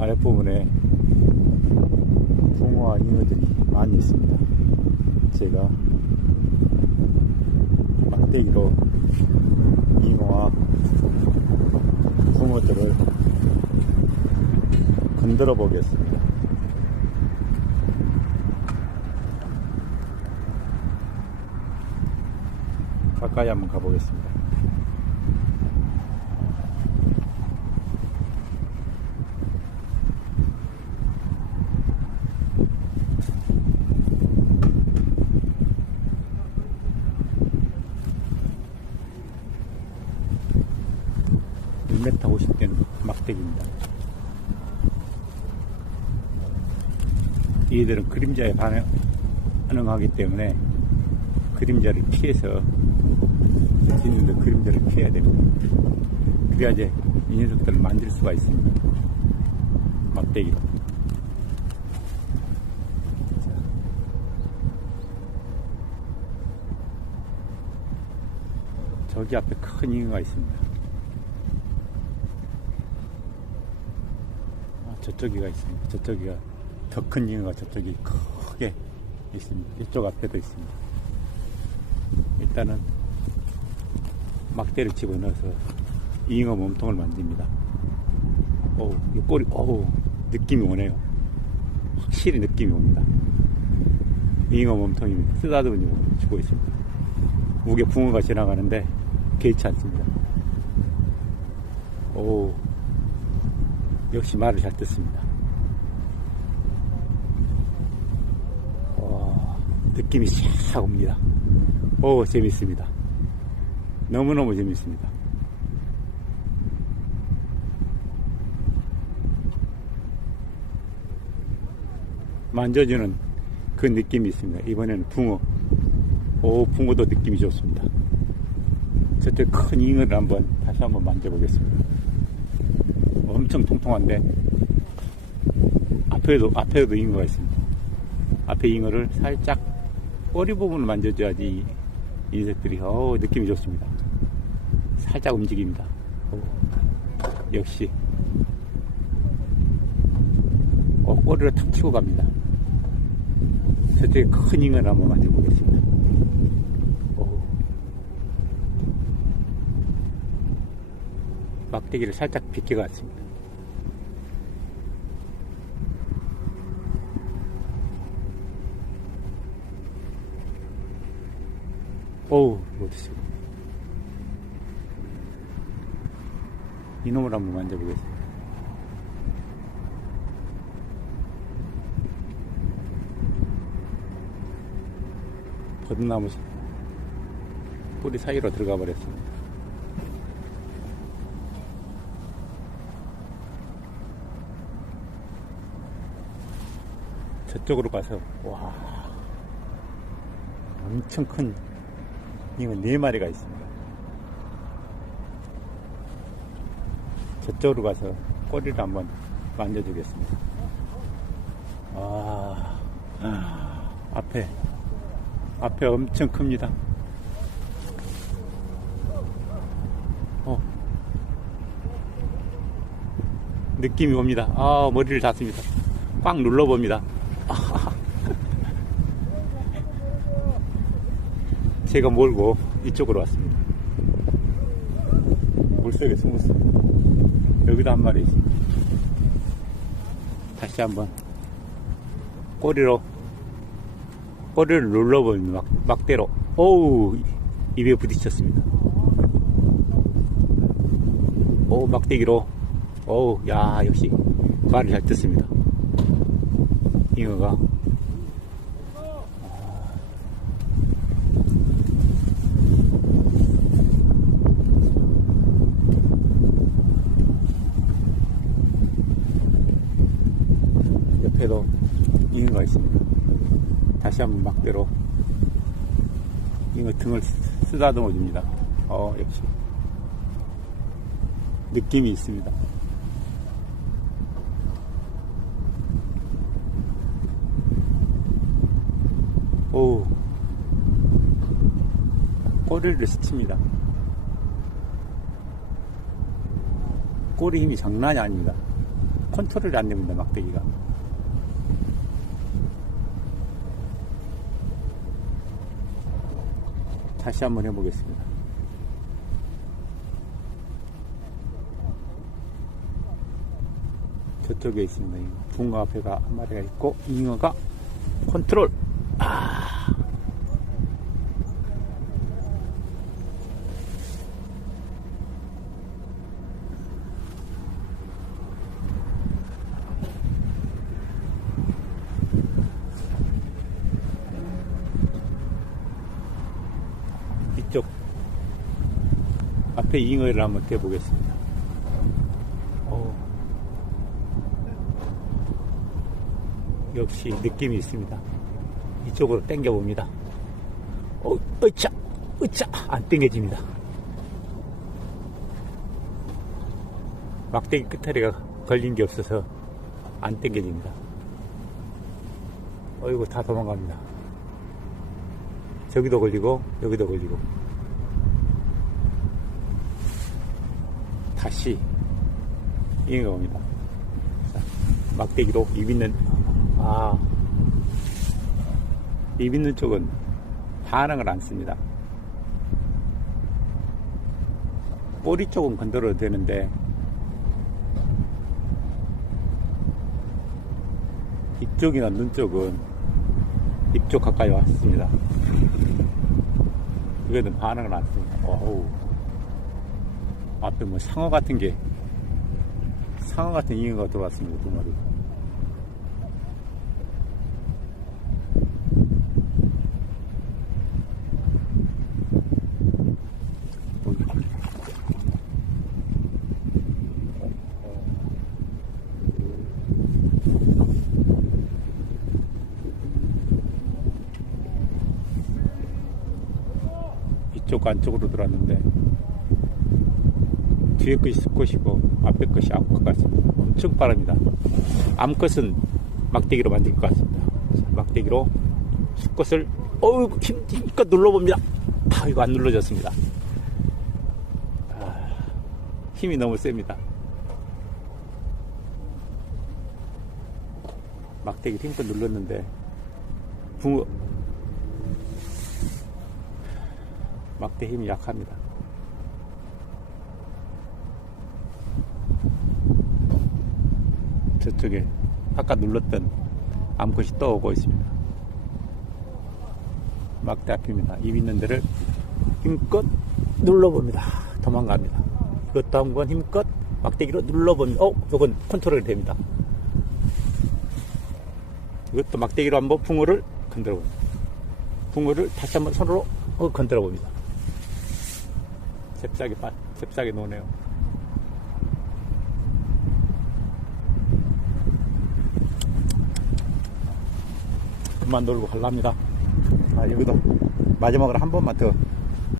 아랫부분에 붕어와 잉어들이 많이 있습니다. 제가 막대기로 잉어와 붕어들을 건드려 보겠습니다. 가까이 한번 가보겠습니다. 일 m 50대는 막대기입니다. 이들은 그림자에 반응, 반응하기 때문에 그림자를 피해서 있는데 그림자를 피해야 됩니다. 그래야지 이 녀석들을 만질 수가 있습니다. 막대기로. 저기 앞에 큰 잉어가 있습니다. 아, 저쪽이가 있습니다. 저쪽이가 더 큰 잉어가 저쪽이 크게 있습니다. 이쪽 앞에도 있습니다. 일단은 막대를 집어넣어서 잉어 몸통을 만집니다. 오, 이 꼬리, 오, 느낌이 오네요. 확실히 느낌이 옵니다. 잉어 몸통입니다. 쓰다듬이 주고 있습니다. 무게 붕어가 지나가는데 개의치 않습니다. 오, 역시 말을 잘 듣습니다. 와, 느낌이 싹 옵니다. 오, 재밌습니다. 너무너무 재밌습니다. 만져주는 그 느낌이 있습니다. 이번에는 붕어. 오, 붕어도 느낌이 좋습니다. 저쪽 큰 잉어를 한번 다시 한번 만져보겠습니다. 엄청 통통한데, 앞에도, 앞에도 잉어가 있습니다. 앞에 잉어를 살짝 꼬리 부분을 만져줘야지 이 인색들이, 어 느낌이 좋습니다. 살짝 움직입니다. 오, 역시. 어, 꼬리를 탁 치고 갑니다. 저쪽에 큰 잉어를 한번 만져보겠습니다. 오. 막대기를 살짝 비껴갔습니다. 어우, 못했어. 이놈을 한번 만져보겠습니다. 버드나무 뿌리 사이로 들어가 버렸습니다. 저쪽으로 가서 와 엄청 큰 잉어 네 마리가 있습니다. 저쪽으로 가서 꼬리를 한번 만져주겠습니다. 아, 아, 앞에 앞에 엄청 큽니다. 어. 느낌이 옵니다. 아, 머리를 닿습니다. 꽉 눌러봅니다. 제가 몰고 이쪽으로 왔습니다. 물속에 숨었습니다. 여기도 한 마리 있습니다. 다시 한번 꼬리로 꼬리를 눌러보면 막, 막대로 오우 입에 부딪혔습니다. 오 막대기로 오우 야 역시 말을 잘 듣습니다. 잉어가 옆에도 잉어가 있습니다. 다시 한번 막대로 잉어 등을 쓰다듬어 줍니다. 어, 역시. 느낌이 있습니다. 오. 꼬리를 스칩니다. 꼬리 힘이 장난이 아닙니다. 컨트롤이 안 됩니다, 막대기가. 다시 한번 해보겠습니다. 저쪽에 있습니다. 이 붕어 앞에가 한 마리가 있고, 잉어가 컨트롤! 아. 이쪽 앞에 잉어를 한번 떼보겠습니다. 어, 역시 느낌이 있습니다. 이쪽으로 당겨 봅니다. 어, 으차, 으차, 안 당겨집니다. 막대기 끝다리가 걸린 게 없어서 안 당겨집니다. 어이구, 다 도망갑니다. 저기도 걸리고, 여기도 걸리고. 다시, 옵니다. 자, 막대기로 입 있는, 아, 입 있는 쪽은 반응을 안 씁니다. 꼬리 쪽은 건드려도 되는데, 이쪽이나 눈 쪽은 입 쪽 가까이 왔습니다. 이거는 반응을 안 씁니다. 어우. 앞에 뭐 상어 같은 게, 상어 같은 잉어가 들어왔습니다. 두 마리. 이쪽 안쪽으로 들어왔는데 뒤에 것이 수컷이고 앞에 것이 암컷 같습니다. 엄청 빠릅니다. 암컷은 막대기로 만들 것 같습니다. 자, 막대기로 수컷을 어우 힘, 힘껏 눌러봅니다. 아 이거 안 눌러졌습니다. 아, 힘이 너무 셉니다. 막대기 힘껏 눌렀는데 붕어 막대 힘이 약합니다. 저쪽에 아까 눌렀던 암컷이 떠오고 있습니다. 막대 앞입니다. 입 있는 데를 힘껏 눌러봅니다. 도망갑니다. 이것도 한 번 힘껏 막대기로 눌러봅니다. 어, 이건 컨트롤이 됩니다. 이것도 막대기로 한번 붕어를 건드려 봅니다. 붕어를 다시 한번 손으로 어, 건드려 봅니다. 잽싸게 빠, 잽싸게 노네요. 그만 놀고 갈랍니다. 아, 여기도 마지막으로 한 번만 더